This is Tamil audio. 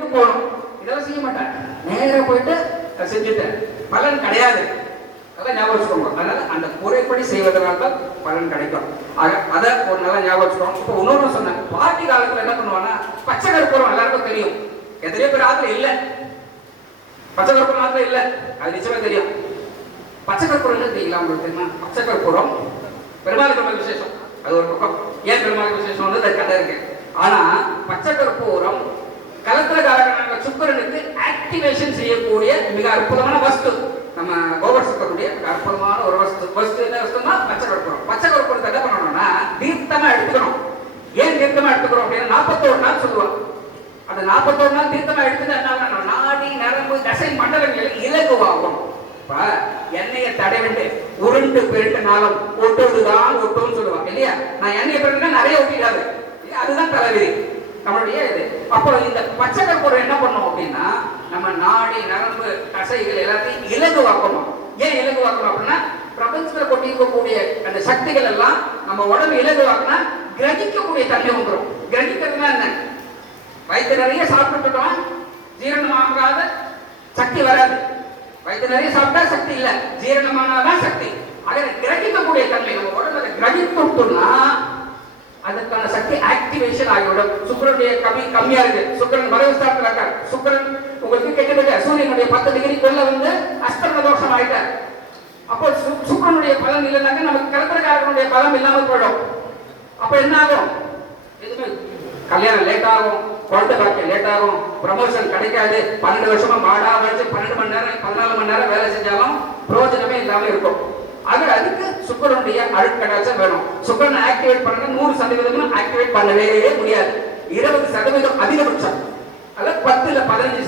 போகணும். இதெல்லாம் செய்ய மாட்டேன், நேர போயிட்டு செஞ்சுட்டேன், பலன் கிடையாது. அதான் ஞாபகம் வச்சுக்கோங்க. அதனால அந்த முறைப்படி செய்வதனால தான் பலன் கிடைக்கும். அதை ஒரு நல்லா ஞாபகம் வச்சுக்கோங்க. இப்போ இன்னொன்று சொன்னேன், பாட்டி காலத்தில் என்ன பண்ணுவாங்கன்னா பச்சை கற்பூரம் எல்லாருக்கும் தெரியும். எத்தனையோ பேர் ஆத்துல இல்லை, பச்சை கற்பூரம் ஆத்துல இல்லை, அது நிச்சயமா தெரியும். பச்சை கற்பூரம் என்ன தெரியுங்களா உங்களுக்கு? தெரியுமா? பச்சை கற்பூரம் பெருமாளுக்கு மேல் விசேஷம். அது ஒரு பக்கம். ஏன் பெருமாளுக்கு விசேஷம் வந்து அது கதை இருக்கு. ஆனா பச்சை கற்பூரம் கலத்திரகாரகனான சுக்கிரனுக்கு ஆக்டிவேஷன் செய்யக்கூடிய மிக அற்புதமான வஸ்து. நம்ம கோபர் சுக்கருடைய அற்புதமான ஒரு வஸ்து என்ன வஸ்துன்னா பச்சை கற்பூரம். பச்சை கற்பூரத்தை என்ன பண்ணணும்னா தீர்த்தமா எடுத்துக்கணும். ஏன் தீர்த்தமா எடுத்துக்கிறோம் அப்படின்னா 41 நாள் சொல்லுவாங்க. அந்த 41 நாள் தீர்த்தமா எடுத்துட்டு என்ன நாடி நரம்பு தசை மண்டலங்கள் இலகுவாகும். எண்ணெயை தடவிட்டு உருண்டு பெருண்டு நாளும் ஒட்டுவதுதான் ஒட்டுன்னு சொல்லுவாங்க இல்லையா? நான் எண்ணெயை பெருண்டா நிறைய ஒட்டிடாது, அதுதான் தலைவிதி நம்மளுடைய இது. அப்போ இந்த பச்சை கற்பூரம் என்ன பண்ணும் அப்படின்னா நம்ம நாடி நரம்பு தசைகள் எல்லாத்தையும் இலகுவாக்கணும். ஏன் இலகுவாக்கணும் அப்படின்னா பிரபஞ்சத்துல கொண்டிருக்கக்கூடிய அந்த சக்திகள் எல்லாம் நம்ம உடம்பு இலகுவாக்குனா கிரகிக்கக்கூடிய தன்மை வந்துடும். கிரகிக்கிறதுனா என்ன? வயிற்று நிறைய சாப்பிட்டுட்டோம், ஜீரணமாகாத சக்தி வராது. வயிற்று நிறைய சாப்பிட்டா சக்தி இல்லை, ஜீரணமானாதான் சக்தி. அதை கிரகிக்கக்கூடிய தன்மை நம்ம உடம்புல கிரகித்தோம்னா அதுக்கான சக்தி ஆக்டிவேஷன் ஆகிவிடும். சுக்கிரனுடைய கம்மியா இருக்கு, சுக்கிரன் மறைவு ஸ்தானத்துல இருக்கார். சுக்கிரன் உங்களுக்கு கிட்டத்தட்ட சூரியனுடைய 10 டிகிரிக்குள்ள வந்து அஸ்தமன தோஷம் ஆயிட்டார். அப்போ சுக்கிரனுடைய பலன் இல்லைனாக்க நமக்கு கலத்திரக்காரனுடைய பலம் இல்லாமல் போயிடும். அப்ப என்ன ஆகும்? எதுவுமே கல்யாணம் லேட் ஆகும், குழந்தை பாக்கியம் லேட் ஆகும், ப்ரமோஷன் கிடைக்காது. 12 வருஷமா மாடா வச்சு 12 மணி நேரம் 14 மணி நேரம் வேலை செஞ்சாலும் பிரயோஜனமே இல்லாம இருக்கும். அதுக்கு சுக்கிரனுடைய அழுக்கடாச்சம் வேணும். சுக்கிரனை ஆக்டிவேட் பண்ண 100% ஆக்டிவேட் பண்ணவே முடியாது. 20% அதிகபட்சம், அல்ல 10 இல்ல 15